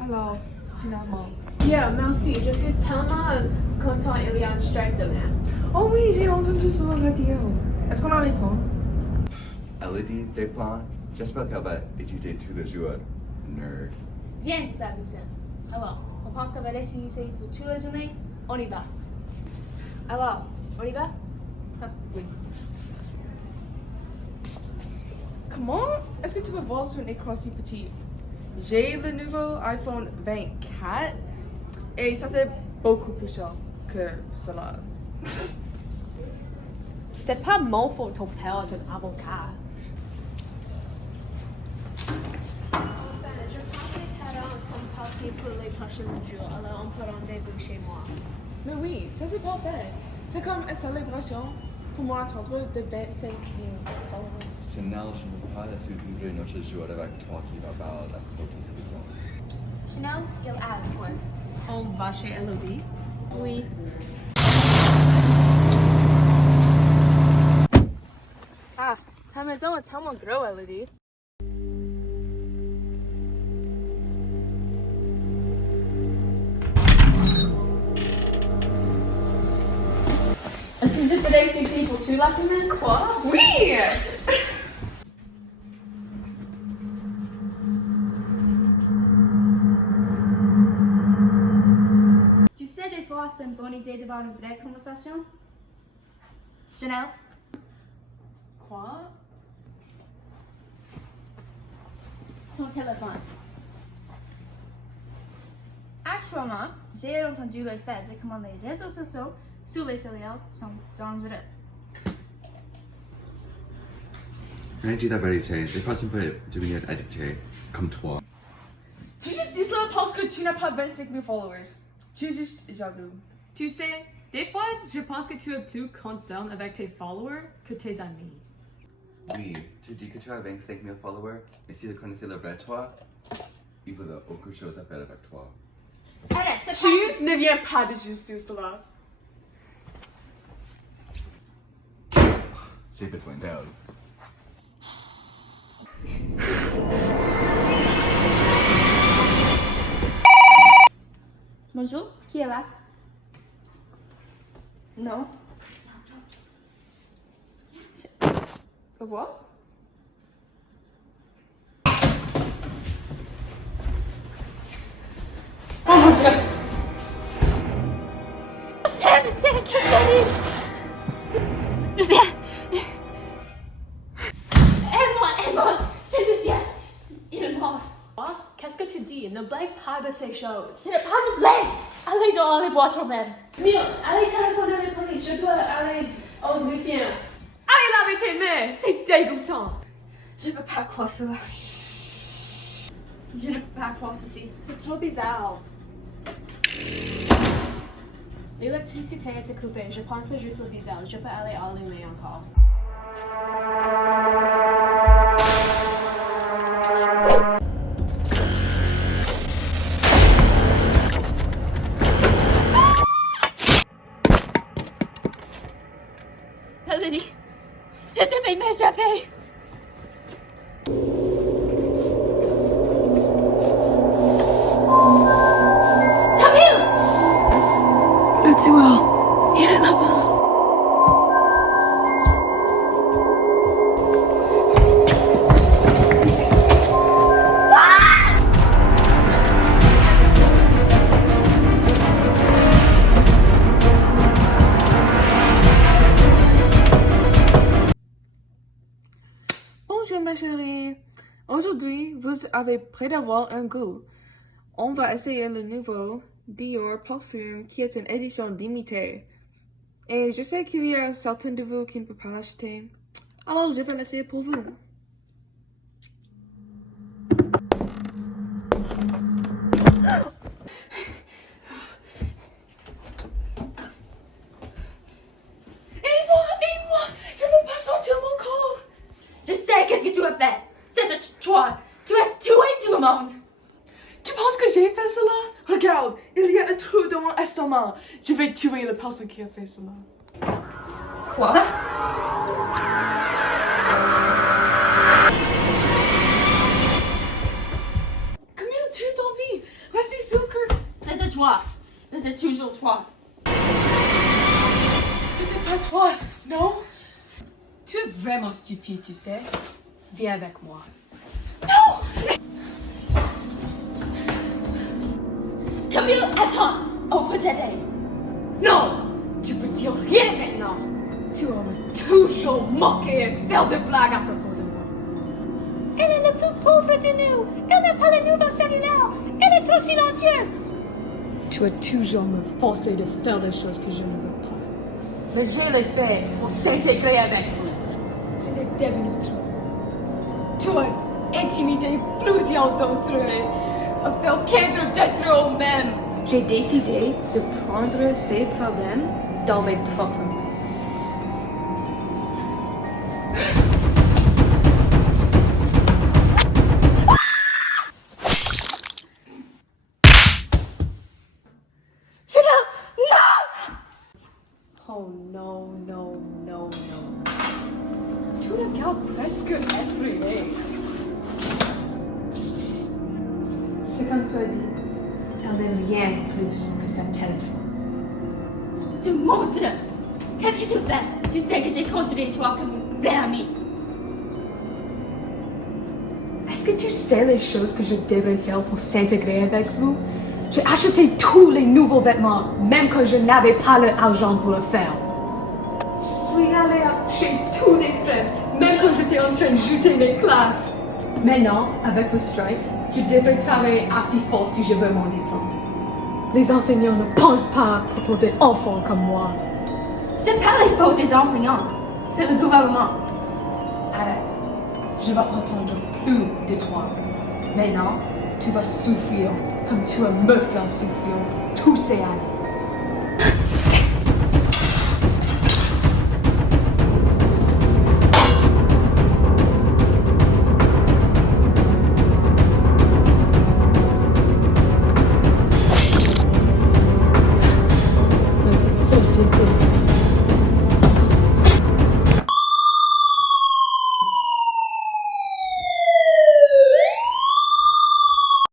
Alors, finalement. Yeah, merci. Je suis tellement content il y a un strike demain. Oh oui, j'ai entendu sur la radio. Est-ce qu'on a les plans? LED des plans? J'espère qu'elle va étudier tous les jours. Nerd. Bien dit ça, Lucien. Alors, on pense qu'on va laisser ici pour toute la journée? On y va. Alors, on y va? Ah, oui. Comment est-ce que tu peux voir sur un écran si petit? J'ai le nouveau iPhone 24 et ça c'est beaucoup plus cher que cela. C'est pas mon faute ton père est un avocat. Je pense que les parents sont partis pour les prochains jours, alors on peut rendez-vous chez moi. Mais oui, ça c'est parfait. C'est comme une célébration pour mon attendre de 25 000 followers. Chanel, je ne veux pas soutenir notre jour avec toi qui va parler au téléphone. Chanel, il a le point. On va chez Elodie. Oui. Ah, ta maison est tellement gros, Elodie. Est-ce que je peux rester ici pour toute la semaine? Quoi? Oui! Tu sais, des fois, c'est une bonne idée d'avoir une vraie conversation. Chanel? Quoi? Ton téléphone. Actuellement, j'ai entendu le fait de comment les réseaux sociaux sur les céréales sont dangereux. Je dis la vérité, des personnes peuvent devenir addictées, comme toi. Tu juste dis cela parce que tu n'as pas 25 000 followers. Tu es juste jaloux. Tu sais, des fois, je pense que tu es plus concerne avec tes followers que tes amis. Oui, tu dis que tu as 25 000 followers, mais si tu connaissais le vrai toi, il voulait aucune chose à faire avec toi. Arrête, c'est Tu ne viens pas de juste dire cela. J'ai besoin d'elle. Bonjour, qui est là? Non. Au revoir. Oh mon Dieu! Lucien, qu'est-ce que c'est? Lucien! Aide-moi! C'est Lucien! Il est mort. Quoi? Qu'est-ce que tu dis? Ne blague pas de ces choses. Ce n'est pas de blague! Allez dans les boîtes toi-même. Mieux, allez téléphoner à la police. Je dois aller au Lucien. Allez laver tes mains! C'est dégoûtant! Je ne peux pas croire cela. Je ne peux pas croire ceci. C'est trop bizarre. L'électricité était coupée. Je pensais juste le bizarre. Je peux aller allumer encore. Elodie, je devais m'échapper. Camille! Le tueur, il est là-bas. Bonjour ma chérie. Aujourd'hui, vous avez prêt d'avoir un goût. On va essayer le nouveau Dior Parfum qui est une édition limitée. Et je sais qu'il y a certains de vous qui ne peuvent pas l'acheter. Alors je vais l'essayer pour vous. Aide-moi, je ne peux pas sentir mon corps. Je sais qu'est-ce que tu as fait. C'est toi. Tu as tué tout le monde. Tu penses que j'ai fait cela? Regarde, il y a un trou dans mon estomac. Je vais tuer la personne qui a fait cela. Quoi? c'était toujours toi. C'était pas toi, non? Tu es vraiment stupide, tu sais. Viens avec moi. Camille, attends, on peut t'aider. Non! Tu peux dire rien maintenant. Tu vas me toujours moquer et faire des blagues à propos de moi. Elle est la plus pauvre de nous. Elle n'a pas le nouveau cellulaire. Elle est trop silencieuse. Tu vas toujours me forcer de faire des choses que je ne veux pas. Mais je l'ai fait pour s'intégrer avec vous. C'était devenu trop. Tu as intimidé plusieurs d'entre eux et a fait cadre d'être eux-mêmes. J'ai décidé de prendre ces problèmes dans mes propres mains. Oh non, non, non, non. Tu regardes presque effrayé. C'est comme tu as dit. Elle n'aime rien plus que sa téléphone. Tu monstre! Qu'est-ce que tu fais? Tu sais que j'ai considéré toi comme une vraie amie. Est-ce que tu sais les choses que je devrais faire pour s'intégrer avec vous? J'ai acheté tous les nouveaux vêtements, même quand je n'avais pas l'argent pour le faire. Je suis allée chez tous les fêtes, même quand j'étais en train de jeter mes classes. Maintenant, avec le strike, je devrais travailler assez fort si je veux mon diplôme. Les enseignants ne pensent pas à propos des enfants comme moi. C'est pas les fautes des enseignants. C'est le gouvernement. Arrête. Je vais entendre plus de toi. Maintenant, tu vas souffrir comme tu vas me faire souffrir tous ces années. La société